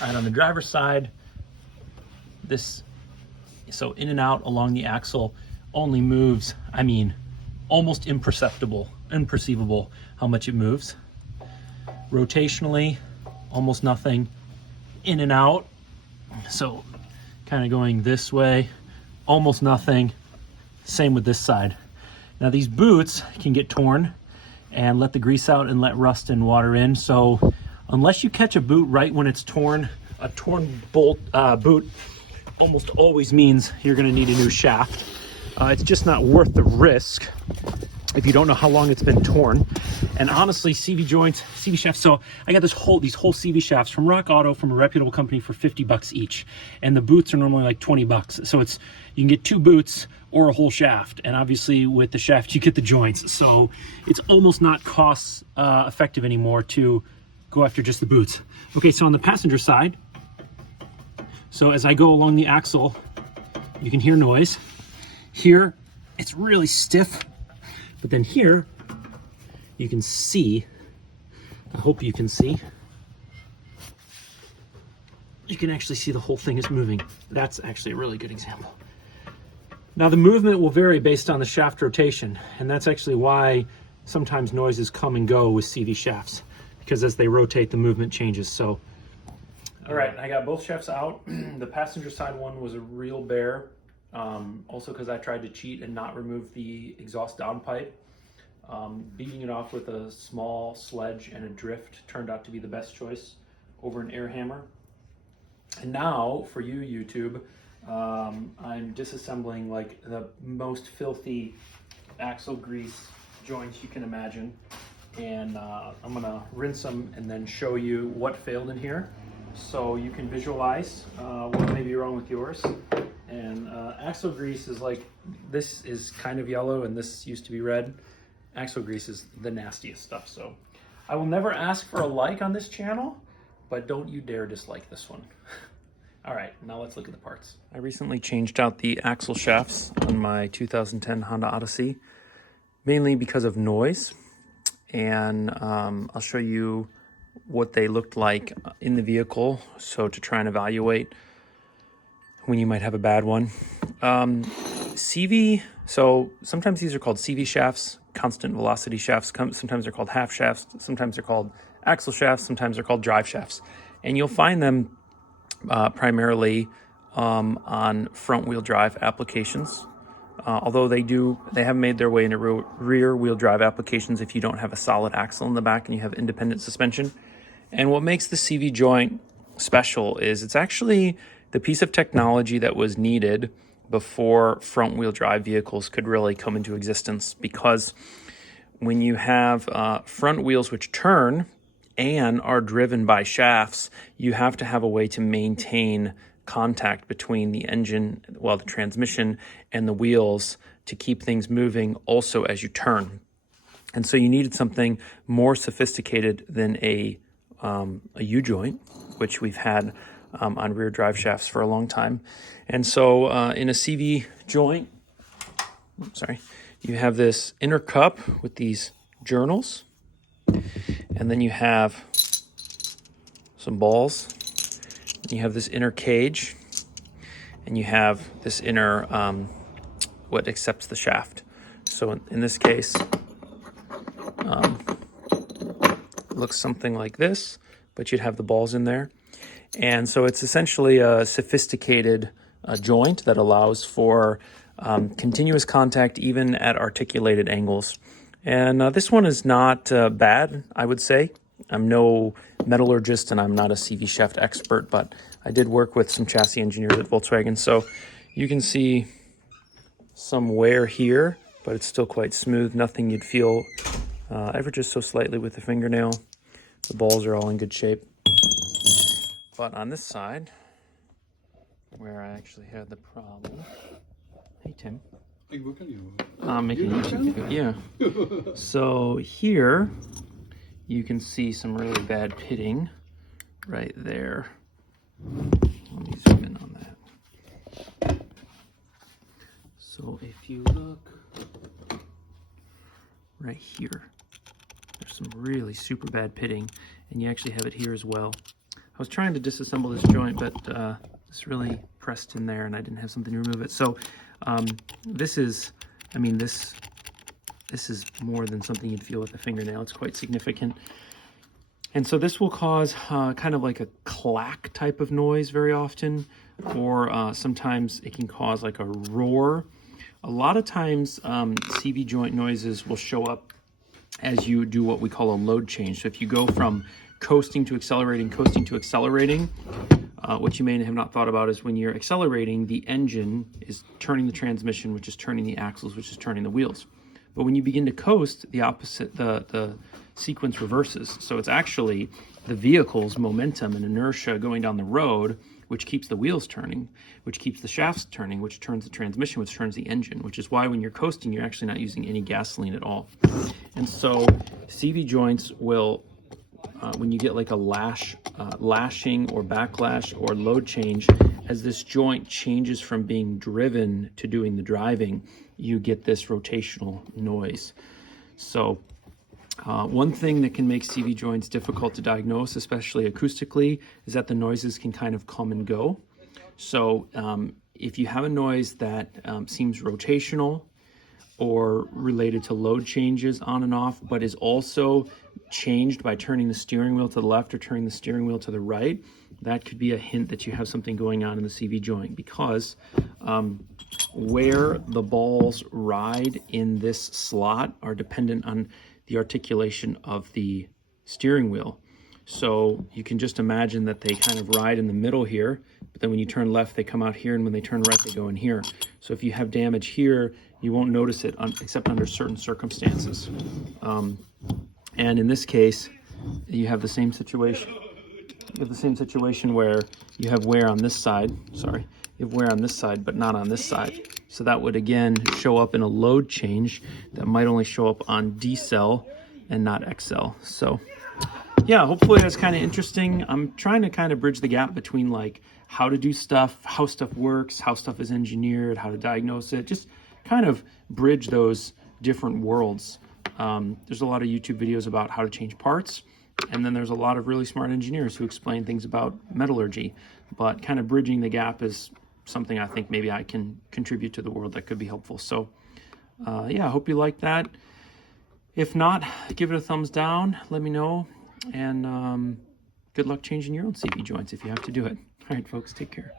And on the driver's side, so in and out along the axle only moves, I mean, almost imperceptible, imperceivable how much it moves. Rotationally, almost nothing. In and out, so kind of going this way, almost nothing. Same with this side. Now these boots can get torn and let the grease out and let rust and water in. So unless you catch a boot right when it's torn, a torn boot almost always means you're gonna need a new shaft. It's just not worth the risk if you don't know how long it's been torn. And honestly, CV joints, CV shafts, so I got these whole CV shafts from Rock Auto from a reputable company for 50 bucks each. And the boots are normally like 20 bucks. So you can get 2 boots or a whole shaft. And obviously with the shaft, you get the joints. So it's almost not cost effective anymore to go after just the boots. Okay, so on the passenger side, so as I go along the axle, you can hear noise. Here, it's really stiff, but then here, you can see, I hope you can see, you can actually see the whole thing is moving. That's actually a really good example. Now the movement will vary based on the shaft rotation, and that's actually why sometimes noises come and go with CV shafts, because as they rotate, the movement changes. So, all right, I got both shafts out. The passenger side one was a real bear, also because I tried to cheat and not remove the exhaust downpipe. Beating it off with a small sledge and a drift turned out to be the best choice over an air hammer. And now for you, YouTube, I'm disassembling like the most filthy axle grease joints you can imagine. And I'm gonna rinse them and then show you what failed in here, so you can visualize what may be wrong with yours. And axle grease is like, this is kind of yellow and this used to be red. Axle grease is the nastiest stuff. So I will never ask for a like on this channel, but don't you dare dislike this one. All right, now let's look at the parts. I recently changed out the axle shafts on my 2010 Honda Odyssey, mainly because of noise. And I'll show you what they looked like in the vehicle, so to try and evaluate when you might have a bad one. CV, so sometimes these are called CV shafts, constant velocity shafts. Sometimes they're called half shafts. Sometimes they're called axle shafts. Sometimes they're called drive shafts. And you'll find them primarily on front wheel drive applications. Although they have made their way into rear wheel drive applications if you don't have a solid axle in the back and you have independent suspension. And what makes the CV joint special is it's actually the piece of technology that was needed before front wheel drive vehicles could really come into existence, because when you have front wheels which turn and are driven by shafts, you have to have a way to maintain contact between the engine, the transmission and the wheels, to keep things moving also as you turn. And so you needed something more sophisticated than a U-joint, which we've had on rear drive shafts for a long time. And so in a CV joint, you have this inner cup with these journals, and then you have some balls. You have this inner cage, and you have this inner what accepts the shaft. So in this case, it looks something like this, but you'd have the balls in there. And so it's essentially a sophisticated joint that allows for continuous contact even at articulated angles. And this one is not bad, I would say. I'm no metallurgist and I'm not a CV shaft expert, but I did work with some chassis engineers at Volkswagen. So you can see some wear here, but it's still quite smooth. Nothing you'd feel ever just so slightly with the fingernail. The balls are all in good shape. But on this side, where I actually had the problem. Hey, Tim. I'm making a YouTube video. Yeah. So here, you can see some really bad pitting right there. Let me zoom in on that. So if you look right here, there's some really super bad pitting, and you actually have it here as well. I was trying to disassemble this joint, but it's really pressed in there and I didn't have something to remove it. So this is, I mean, this is more than something you'd feel with a fingernail. It's quite significant. And so this will cause kind of like a clack type of noise very often, or sometimes it can cause like a roar. A lot of times CV joint noises will show up as you do what we call a load change. So if you go from coasting to accelerating, what you may have not thought about is when you're accelerating, the engine is turning the transmission, which is turning the axles, which is turning the wheels. But when you begin to coast, the opposite, the sequence reverses. So it's actually the vehicle's momentum and inertia going down the road, which keeps the wheels turning, which keeps the shafts turning, which turns the transmission, which turns the engine, which is why when you're coasting, you're actually not using any gasoline at all. And so CV joints will, when you get like a lashing or backlash or load change, as this joint changes from being driven to doing the driving, you get this rotational noise. So one thing that can make CV joints difficult to diagnose, especially acoustically, is that the noises can kind of come and go. So if you have a noise that seems rotational or related to load changes on and off, but is also changed by turning the steering wheel to the left or turning the steering wheel to the right, that could be a hint that you have something going on in the CV joint, because where the balls ride in this slot are dependent on the articulation of the steering wheel. So you can just imagine that they kind of ride in the middle here, but then when you turn left, they come out here, and when they turn right, they go in here. So if you have damage here, you won't notice it except under certain circumstances. And in this case, you have the same situation. You have the same situation where you have wear on this side. Sorry, you have wear on this side, but not on this side. So that would again show up in a load change that might only show up on decel and not accel. So yeah, hopefully that's kind of interesting. I'm trying to kind of bridge the gap between like how to do stuff, how stuff works, how stuff is engineered, how to diagnose it, just kind of bridge those different worlds. There's a lot of YouTube videos about how to change parts, and then there's a lot of really smart engineers who explain things about metallurgy, but kind of bridging the gap is something I think maybe I can contribute to the world that could be helpful. So yeah, I hope you like that. If not, give it a thumbs down, let me know, and good luck changing your own CV joints if you have to do it. All right, folks, take care.